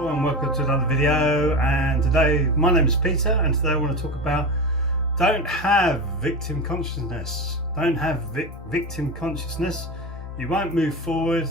Hello and welcome to another video, and today my name is Peter, and today I want to talk about don't have victim consciousness. Don't have victim consciousness. You won't move forward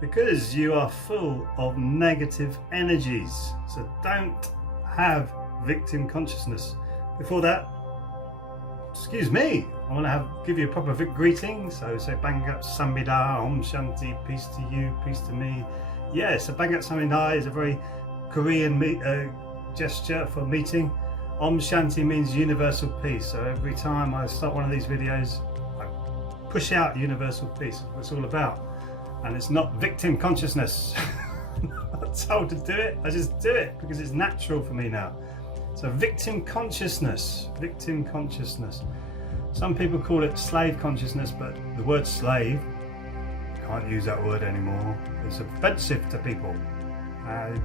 because you are full of negative energies. So don't have victim consciousness. Before that, excuse me, I want to give you a proper greeting. So say Bangat Samhita, Om Shanti, peace to you, peace to me. Yeah, so Bangat Samhita is a very Korean gesture for meeting. Om Shanti means universal peace. So every time I start one of these videos, I push out universal peace. That's what it's all about. And it's not victim consciousness. I'm not told to do it, I just do it because it's natural for me now. So victim consciousness, victim consciousness. Some people call it slave consciousness, but the word slave, can't use that word anymore. It's offensive to people.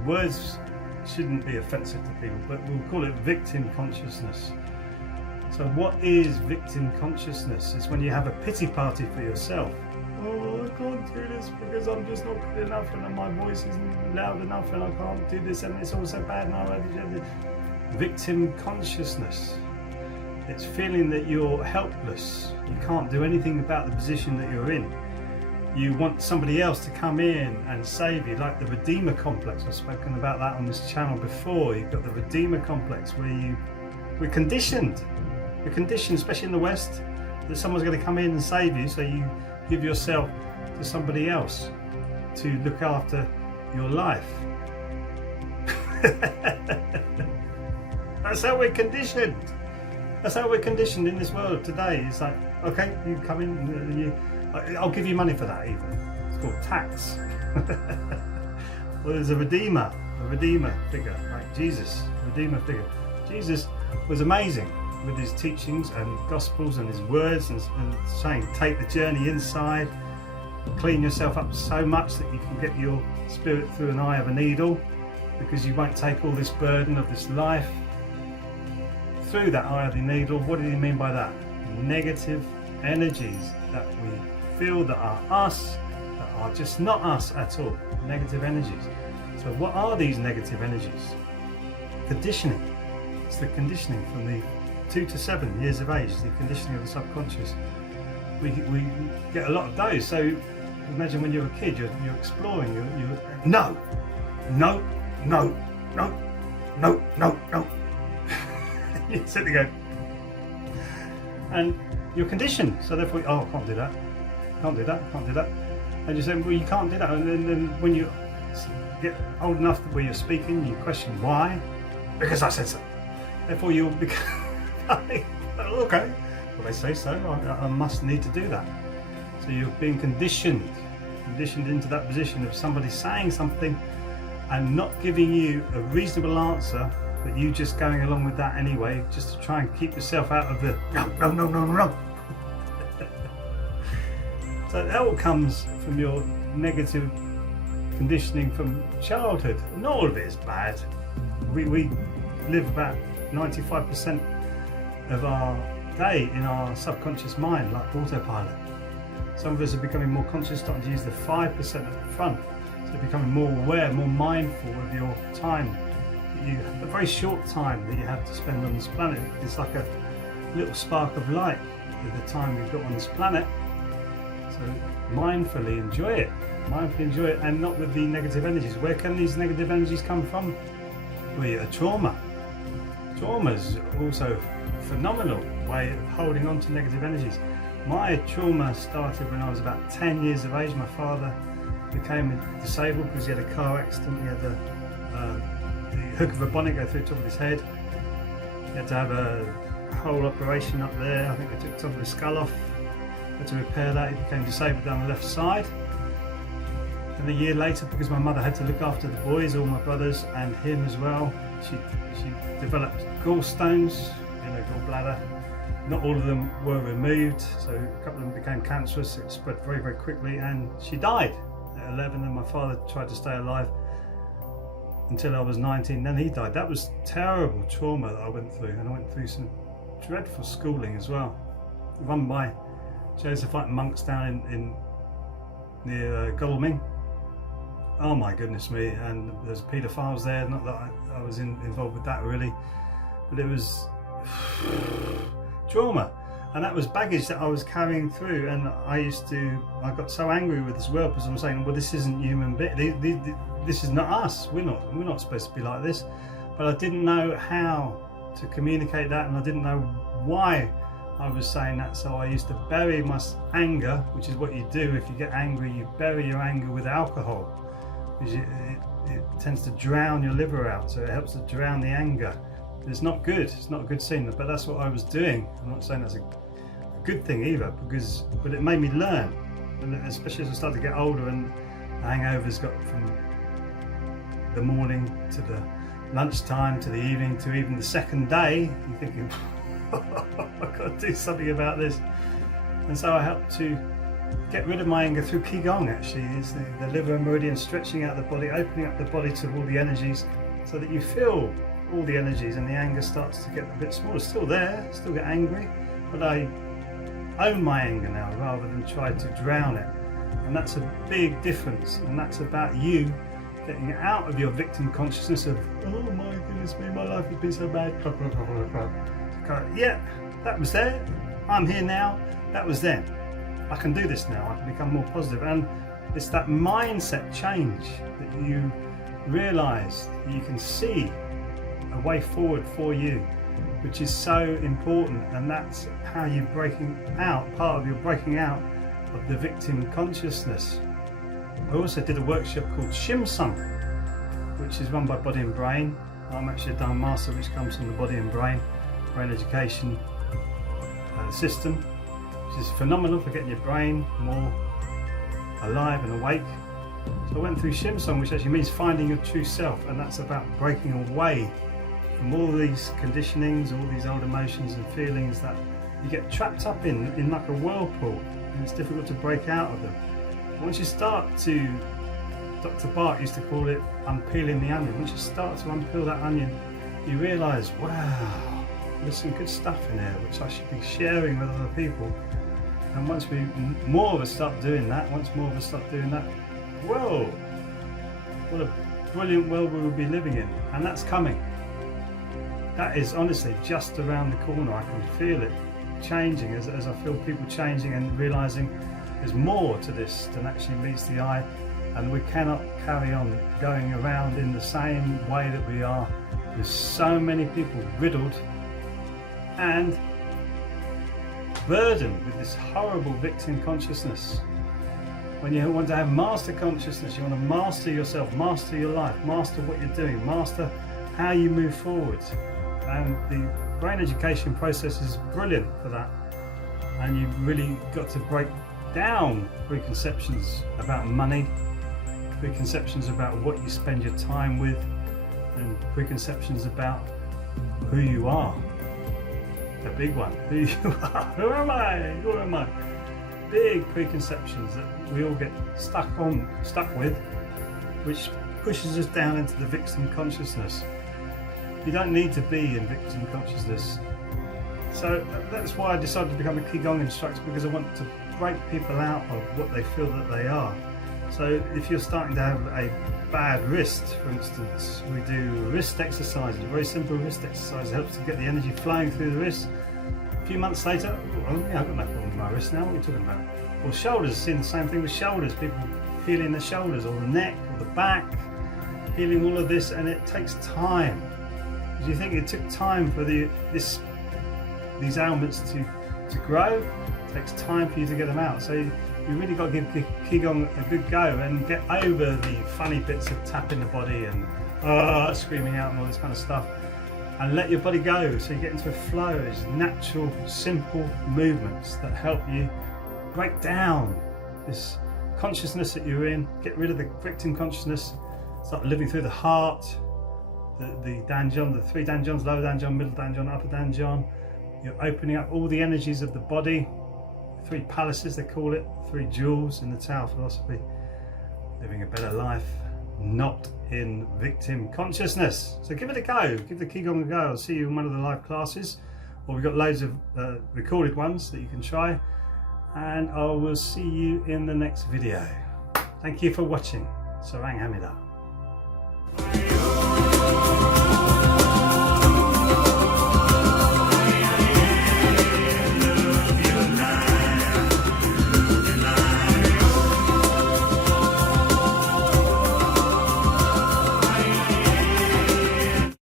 Words shouldn't be offensive to people, but we'll call it victim consciousness. So what is victim consciousness? It's when you have a pity party for yourself. Oh, I can't do this because I'm just not good enough, and my voice isn't loud enough, and I can't do this, and it's all so bad. Victim consciousness. It's feeling that you're helpless. You can't do anything about the position that you're in. You want somebody else to come in and save you, like the Redeemer complex. I've spoken about that on this channel before. You've got the Redeemer complex where we're conditioned. We're conditioned, especially in the West, that someone's going to come in and save you, so you give yourself to somebody else to look after your life. That's how we're conditioned. That's how we're conditioned in this world today. It's like, okay, you come in, and I'll give you money for that even. It's called tax. Well, there's a redeemer figure, like Jesus, redeemer figure. Jesus was amazing with his teachings and gospels and his words and saying, take the journey inside, clean yourself up so much that you can get your spirit through an eye of a needle, because you won't take all this burden of this life through that eye of the needle. What did he mean by that? Negative energies that we feel that are us, that are just not us at all. Negative energies. So what are these negative energies? Conditioning. It's the conditioning from the 2 to 7 years of age, the conditioning of the subconscious. We get a lot of those. So imagine when you're a kid, you're exploring, you're no, no, no, no, no, no, no. You sit there going, and you're conditioned, so therefore, oh, I can't do that, can't do that, can't do that. And you say, well, you can't do that. And then when you get old enough where you're speaking, you question why? Because I said so. Therefore, you'll become, okay, well, they say so, I must need to do that. So you're being conditioned into that position of somebody saying something and not giving you a reasonable answer, but you just going along with that anyway, just to try and keep yourself out of the no. So that all comes from your negative conditioning from childhood. Not all of it is bad. We live about 95% of our day in our subconscious mind, like autopilot. Some of us are becoming more conscious, starting to use the 5% at the front. So becoming more aware, more mindful of your time. A very short time that you have to spend on this planet. It's like a little spark of light with the time we've got on this planet. So mindfully enjoy it, and not with the negative energies. Where can these negative energies come from? Well, a trauma. Trauma is also a phenomenal way of holding on to negative energies. My trauma started when I was about 10 years of age. My father became disabled because he had a car accident. He had the hook of a bonnet go through the top of his head. He had to have a whole operation up there. I think they took the top of his skull off. Had to repair that. He became disabled down the left side. And a year later, because my mother had to look after the boys, all my brothers and him as well, she developed gallstones in her gallbladder. Not all of them were removed, so a couple of them became cancerous. It spread very, very quickly, and she died at 11. And my father tried to stay alive until I was 19, then he died. That was terrible trauma that I went through, and I went through some dreadful schooling as well, run by Josephite monks down in near Godalming. oh my goodness me, and there's paedophiles there, not that I was involved with that really, but it was trauma, and that was baggage that I was carrying through. And I got so angry with this world because I'm saying, well, this isn't human this is not us, we're not supposed to be like this. But I didn't know how to communicate that, and I didn't know why I was saying that. So I used to bury my anger, which is what you do if you get angry. You bury your anger with alcohol, because it tends to drown your liver out, so it helps to drown the anger. It's not good, it's not a good scene, but that's what I was doing. I'm not saying that's a good thing either, but it made me learn, and especially as I started to get older and the hangovers got from the morning to the lunchtime to the evening to even the second day. You're thinking, I've got to do something about this. And so I helped to get rid of my anger through Qigong. Actually, is the liver meridian, stretching out the body, opening up the body to all the energies, so that you feel all the energies, and the anger starts to get a bit smaller. Still there, still get angry, but I own my anger now rather than try to drown it. And that's a big difference, and that's about you getting out of your victim consciousness of, oh my goodness me, my life has been so bad. Yeah, that was there, I'm here now, that was then. I can do this now, I can become more positive. And it's that mindset change that you realise that you can see a way forward for you, which is so important. And that's how you're breaking out, part of your breaking out of the victim consciousness. I also did a workshop called Shimsung, which is run by Body and Brain. I'm actually a Dharma Master, which comes from the Body and Brain education system, which is phenomenal for getting your brain more alive and awake. So I went through Shimsung, which actually means finding your true self, and that's about breaking away from all these conditionings, all these old emotions and feelings that you get trapped up in like a whirlpool, and it's difficult to break out of them. Once you start to, Dr. Bart used to call it unpeeling the onion, once you start to unpeel that onion, you realise, wow, there's some good stuff in there which I should be sharing with other people. And once more of us start doing that, whoa, what a brilliant world we will be living in. And that's coming. That is honestly just around the corner. I can feel it changing as I feel people changing and realising there's more to this than actually meets the eye, and we cannot carry on going around in the same way that we are. There's so many people riddled and burdened with this horrible victim consciousness. When you want to have master consciousness, you want to master yourself, master your life, master what you're doing, master how you move forward. And the brain education process is brilliant for that. And you've really got to break down preconceptions about money, preconceptions about what you spend your time with, and preconceptions about who you are. The big one, who you are. Who am I? Big preconceptions that we all get stuck with, which pushes us down into the victim consciousness. You don't need to be in victim consciousness. So that's why I decided to become a Qigong instructor, because I want to break people out of what they feel that they are. So if you're starting to have a bad wrist, for instance, we do wrist exercises, very simple wrist exercise, helps to get the energy flowing through the wrist. A few months later, oh yeah, I've got no problem with my wrist now, what are you talking about? Or shoulders, seeing the same thing with shoulders, people healing the shoulders or the neck or the back, healing all of this, and it takes time. Do you think it took time for these ailments to grow? It takes time for you to get them out. So you really got to give Qigong a good go and get over the funny bits of tapping the body and screaming out and all this kind of stuff, and let your body go. So you get into a flow. It's natural, simple movements that help you break down this consciousness that you're in, get rid of the victim consciousness, start living through the heart, the danjon, the three danjons, lower danjon, middle danjon, upper danjon. You're opening up all the energies of the body, three palaces they call it, three jewels in the Tao philosophy. Living a better life, not in victim consciousness. So give it a go, give the Qigong a go. I'll see you in one of the live classes, or we've got loads of recorded ones that you can try, and I will see you in the next video. Thank you for watching. Sarang Hamida.